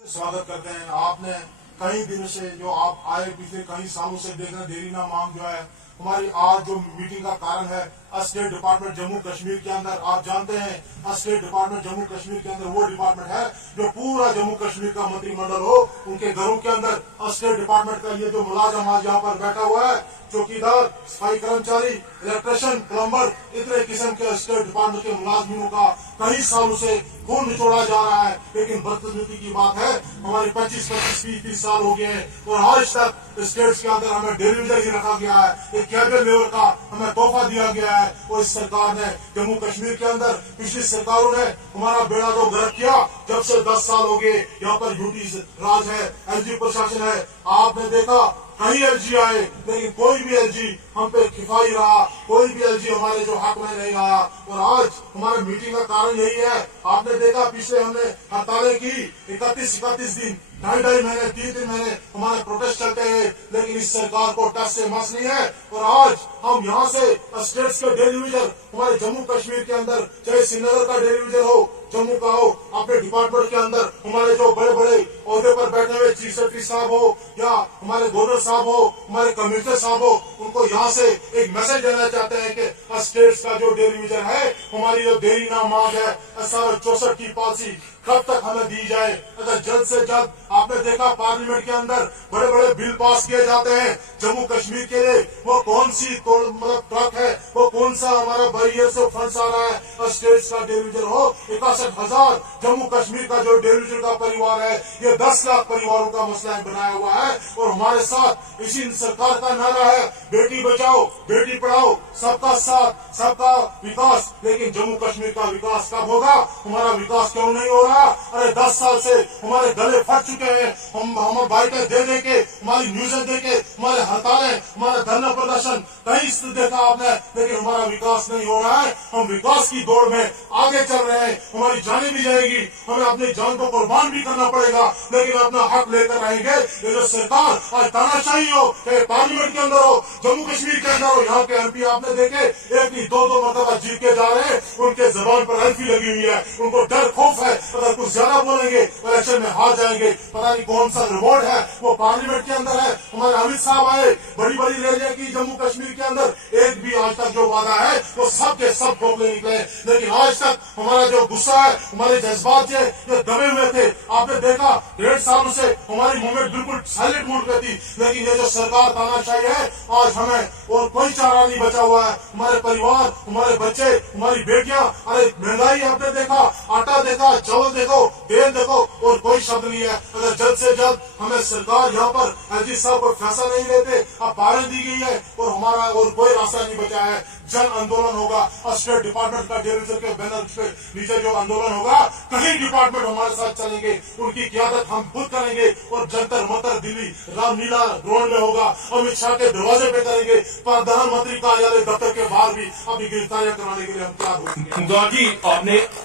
स्वागत करते हैं। आपने कई दिनों से जो आप आए पिछले कई सालों से देख रहे देरी ना मांग जो है हमारी आज जो मीटिंग का कारण है स्टेट डिपार्टमेंट जम्मू कश्मीर के अंदर। आप जानते हैं स्टेट डिपार्टमेंट जम्मू कश्मीर के अंदर वो डिपार्टमेंट है जो पूरा जम्मू कश्मीर का मंत्रिमंडल हो उनके घरों के अंदर स्टेट डिपार्टमेंट का ये जो मुलाजम आज यहाँ पर बैठा हुआ है, चौकीदार, सफाई कर्मचारी, इलेक्ट्रिशियन, प्लम्बर, इतने किस्म के स्टेट डिपार्टमेंट के मुलाजमिनों का कई सालों से खून निचोड़ा जा रहा है। लेकिन बदकिस्मती की बात है हमारे 25-30 साल हो गए हैं और आज तक स्टेट्स के अंदर हमें डेलीवेटर ही रखा गया है। एक कैबिनेट लेवल का हमें तोहफा दिया गया है और इस सरकार ने जम्मू कश्मीर के अंदर पिछली सरकारों ने हमारा बेड़ा तो गर्क किया। जब से 10 साल हो गए यहाँ पर यूटी राज है, एलजी प्रशासन है। आपने देखा कई एलजी आए लेकिन कोई भी एलजी हम पे किफाई रहा, कोई भी एलजी हमारे जो हक में नहीं आया। और आज हमारे मीटिंग का कारण यही है। आपने देखा पिछले हमने हड़तालें की 31 दिन, ढाई महीने, 3 महीने हमारे प्रोटेस्ट चलते हैं लेकिन इस सरकार को टस से मस नहीं है। और आज हम यहाँ से स्टेट्स के डेलीविजन हमारे जम्मू कश्मीर के अंदर, चाहे श्रीनगर का डेलीविजन हो, जम्मू का हो, अपने डिपार्टमेंट के अंदर हमारे जो बड़े बड़े ओहदे पर बैठे हुए चीफ सेक्रेटरी साहब हो या हमारे गवर्नर साहब हो, हमारे कमिश्नर साहब हो, उनको यहाँ से एक मैसेज देना चाहते हैं कि स्टेट्स का जो डेलीविजन है हमारी जो देरी ना मांग है SR 64 की पॉलिसी कब तक हमें दी जाए। अगर जल्द से जल्द, आपने देखा पार्लियामेंट के अंदर बड़े बड़े बिल पास किए जाते हैं जम्मू कश्मीर के लिए, वो कौन सी मतलब ट्रक है, वो कौन सा हमारा बैरियर से फंड्स आ रहा है। स्टेट्स का डेलीविजन हो 61,000 जम्मू कश्मीर का जो डेलीविजन का परिवार है ये 10 लाख परिवारों का मसला बनाया हुआ है। और हमारे साथ इसी सरकार का नारा है बेटी बचाओ बेटी पढ़ाओ, सबका साथ सबका विकास। लेकिन जम्मू कश्मीर का विकास कब होगा? हमारा विकास क्यों नहीं हो रहा? अरे 10 साल से हमारे गले फट चुके हैं। हम बाइटें दे के, हमारी न्यूज़ें दे के, हमारे हड़तालें, हमारा धरना प्रदर्शन कहीं देखा आपने, लेकिन हमारा विकास नहीं हो रहा है। हम विकास की दौड़ में आगे चल रहे हैं, हमारी जाने भी जाएगी, हमें अपनी जान को कुर्बान भी करना पड़ेगा लेकिन अपना हक लेकर रहेंगे। ये जो सरकार आज तानाशाही हो, चाहे पार्लियामेंट के अंदर हो, जम्मू कश्मीर के अंदर हो, यहाँ के MP आपने देखे एक नहीं दो मरतबा जीत के जा रहे हैं, उनके जबान पर हल्फी लगी हुई है, उनको डर खौफ है अगर कुछ ज्यादा बोलेंगे इलेक्शन में हार जाएंगे। पता नहीं कौन सा रिवॉर्ड है वो पार्लियामेंट के अंदर है। हमारे अमित साहब आए, बड़ी बड़ी रैलियां की जम्मू कश्मीर के अंदर, एक भी आज तक जो वादा है वो सब के सब ठोकले निकले। लेकिन आज तक हमारा जो गुस्सा है, हमारे जज्बात ये दबे हुए थे। आपने देखा 1.5 सालों से हमारी मूवमेंट बिल्कुल साइलेंट मूड पे थी। लेकिन ये जो सरकार तानाशाही है, आज हमें और कोई चारा नहीं बचा हुआ है। हमारे परिवार, हमारे बच्चे, हमारी बेटियां, अरे महंगाई आपने देखा, आटा देखा, चावल देखो, तेल देखो, और कोई शब्द नहीं है। अगर जल्द से जल्द हमें सरकार यहाँ पर एलजी साहब पर फैसला नहीं लेते, अब पारे दी गई है और हमारा और कोई रास्ता नहीं बचा है। जन आंदोलन होगा स्टेट डिपार्टमेंट का डेलीविजन के बैनर पे नीचे जो आंदोलन होगा, कहीं डिपार्टमेंट हमारे साथ चलेंगे, उनकी क्यादत हम खुद करेंगे और जंतर मंतर दिल्ली रामलीला ग्राउंड में होगा, अमित शाह के दरवाजे पे करेंगे, प्रधानमंत्री कार्यालय दफ्तर के बाहर भी अपनी गिरफ्तारियां कराने के लिए हम तैयार होंगे। जी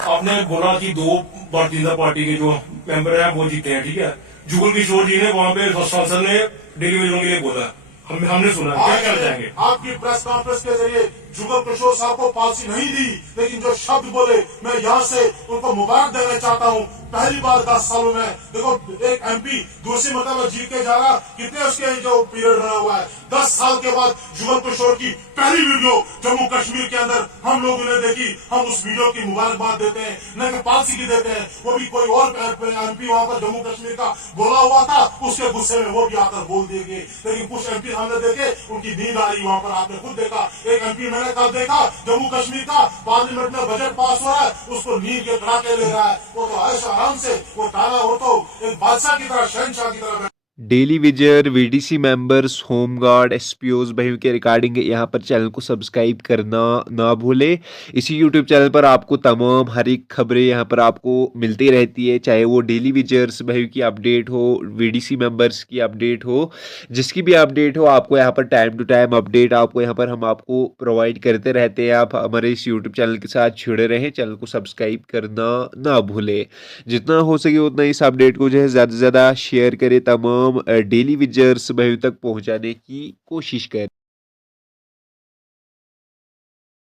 आपने बोला कि 2 भारतीय जनता पार्टी के जो मेंबर हैं वो जीते हैं, ठीक है। जुगल किशोर जी ने वहाँ पे सांसद ने डेलीविजन के लिए बोला, हमने सुना, क्या कहना चाहेंगे? आपकी प्रेस कॉन्फ्रेंस के जरिए जुगल किशोर साहब को पॉलिसी नहीं दी, लेकिन जो शब्द बोले मैं यहाँ से उनको मुबारक देना चाहता हूँ। पहली बार 10 सालों में देखो एक MP दूसरी मतलब जीत के जा रहा, कितने उसके जो पीरियड रहा हुआ है। 10 साल के बाद जुगल किशोर की पहली वीडियो जम्मू कश्मीर के अंदर हम लोगों ने देखी। हम उस वीडियो की मुबारकबाद देते हैं, न कि पॉलिसी की देते हैं। वो भी कोई और MP वहाँ पर जम्मू कश्मीर का बोला हुआ था, उसके गुस्से में वो भी आकर बोल दिए गए। लेकिन कुछ MP हमने देखे उनकी नींद आ रही वहाँ पर, आपने खुद देखा। एक MP मैंने कल देखा जम्मू कश्मीर का पार्लियामेंट में बजट पास हो रहा है, उसको नींद के कड़ाके ले रहा है। वो तो ऐसा आराम से वो ताला, वो तो एक बादशाह की तरह, शहनशाह की तरह। Daily wager, VDC members, home guard, SPOs भाइयों के रिगार्डिंग यहाँ पर चैनल को सब्सक्राइब करना ना भूले। इसी यूट्यूब चैनल पर आपको तमाम हर एक खबरें यहाँ पर आपको मिलती रहती है, चाहे वो डेली विजर्स भाइयों की अपडेट हो, VDC मेंबर्स की अपडेट हो, जिसकी भी अपडेट हो आपको यहाँ पर टाइम टू टाइम अपडेट आपको यहाँ पर हम आपको प्रोवाइड करते रहते हैं। आप हमारे इस यूट्यूब चैनल के साथ जुड़े रहें, चैनल को सब्सक्राइब करना ना भूले। जितना हो सके उतना इस अपडेट को जो है ज़्यादा से ज़्यादा शेयर करें, तमाम डेली विजर्स भाइयों तक पहुंचाने की कोशिश करें।